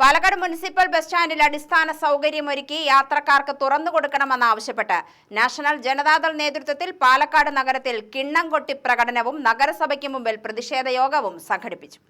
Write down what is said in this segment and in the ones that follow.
Palakkad municipal bus സ്റ്റാൻഡിൽ അടിസ്ഥാന സൗകര്യമൊരുക്കി യാത്രക്കാർക്ക് തുറന്നുകൊടുക്കണമെന്നാവശ്യപ്പെട്ട് നാഷണൽ ജനതാദൾ നേതൃത്വത്തിൽ പാലക്കാട് നഗരത്തിൽ കിണ്ണം കൊട്ടി പ്രകടനവും നഗരസഭയ്ക്ക് മുമ്പിൽ പ്രതിഷേധ യോഗവും സംഘടിപ്പിച്ചു.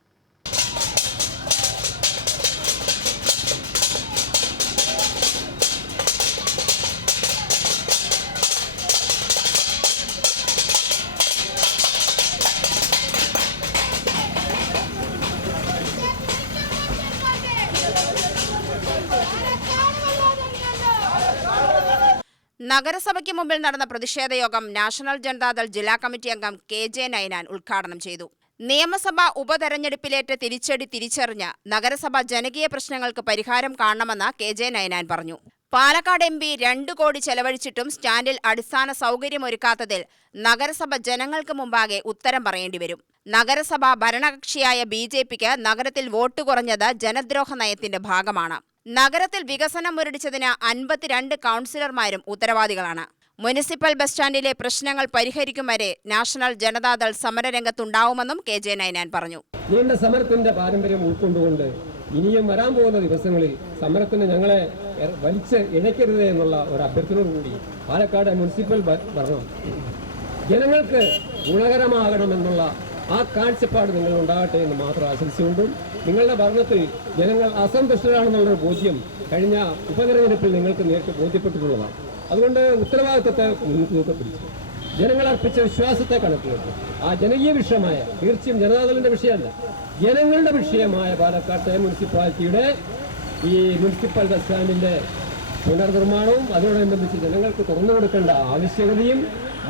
നഗരസഭയ്ക്ക് മുമ്പിൽ നടന്ന പ്രതിഷേധ യോഗം നാഷണൽ ജനതാദൾ ജില്ലാ കമ്മിറ്റി അംഗം KJ നൈനാൻ ഉദ്ഘാടനം ചെയ്തു. നിയമസഭാ ഉപതെരഞ്ഞെടുപ്പിലേറ്റ തിരിച്ചടി തിരിച്ചറിഞ്ഞ് നഗരസഭ ജനകീയ പ്രശ്നങ്ങൾക്ക് പരിഹാരം കാണണമെന്ന് KJ നൈനാൻ പറഞ്ഞു. പാലക്കാട് MP 2 കോടി ചെലവഴിച്ചിട്ടും സ്റ്റാൻഡിൽ അടിസ്ഥാന സൗകര്യമൊരുക്കാത്തതിൽ നഗരസഭ ജനങ്ങൾക്ക് മുമ്പാകെ ഉത്തരം പറയേണ്ടി വരും. നഗരസഭ ഭരണകക്ഷിയായ BJPക്ക് നഗരത്തിൽ വോട്ട് കുറഞ്ഞത് ജനദ്രോഹ നയത്തിന്റെ ഭാഗമാണ്. നഗരത്തിൽ വികസനം മുരടിച്ചതിന് 52 കൗൺസിലർമാരും ഉത്തരവാദികളാണ്. മുനിസിപ്പൽ ബസ് സ്റ്റാൻഡിലെ പ്രശ്നങ്ങൾ പരിഹരിക്കും വരെ നാഷണൽ ജനതാദൾ സമരരംഗത്തുണ്ടാവുമെന്നും KJ നൈനാൻ പറഞ്ഞു. നീണ്ട സമരത്തിന്റെ പാരമ്പര്യം ഉൾക്കൊണ്ടുകൊണ്ട് ഇനിയും വരാൻ പോകുന്ന ദിവസങ്ങളിൽ സമരത്തിന് ഞങ്ങളെ വലിച്ച് ഇഴയ്ക്കരുത് എന്നുള്ള ഒരു അഭ്യർത്ഥനയോടുകൂടി പാലക്കാട് മുനിസിപ്പൽ ഭരണം ജനങ്ങൾക്ക് ഗുണകരമാകണമെന്നുള്ള ആ കാഴ്ചപ്പാട് നിങ്ങൾ ഉണ്ടാകട്ടെ എന്ന് മാത്രം ആശംസിച്ചുകൊണ്ടും നിങ്ങളുടെ ഭരണത്തിൽ ജനങ്ങൾ അസന്തുഷ്ടരാണെന്നുള്ളൊരു ബോധ്യം കഴിഞ്ഞ ഉപതെരഞ്ഞെടുപ്പിൽ നിങ്ങൾക്ക് നേരിട്ട് ബോധ്യപ്പെട്ടിട്ടുള്ളതാണ്. അതുകൊണ്ട് ഉത്തരവാദിത്വത്തെ മുൻതൂക്കം പിടിച്ചു ജനങ്ങൾ അർപ്പിച്ച വിശ്വാസത്തെ കണക്കിലെടുത്തു ആ ജനകീയ വിഷയമായ തീർച്ചയായും ജനതാദളിന്റെ വിഷയമല്ല, ജനങ്ങളുടെ വിഷയമായ പാലക്കാട്ടെ മുനിസിപ്പാലിറ്റിയുടെ ഈ മുനിസിപ്പൽ ബസ് സ്റ്റാൻഡിന്റെ പുനർനിർമ്മാണവും അതിനോടനുബന്ധിച്ച് ജനങ്ങൾക്ക് തുറന്നു കൊടുക്കേണ്ട ആവശ്യകതയും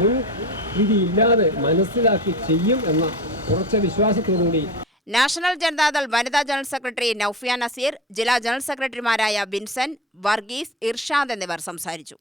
മുൻവിധിയില്ലാതെ മനസ്സിലാക്കി ചെയ്യും എന്ന ഉറച്ച വിശ്വാസത്തോടുകൂടി നാഷണൽ ജനതാദൾ വനിതാ ജനറൽ സെക്രട്ടറി നൌഫിയ നസീർ, ജില്ലാ ജനറൽ സെക്രട്ടറിമാരായ വിൻസെന്റ്, വർഗീസ്, ഇർഷാദ് എന്നിവർ സംസാരിച്ചു.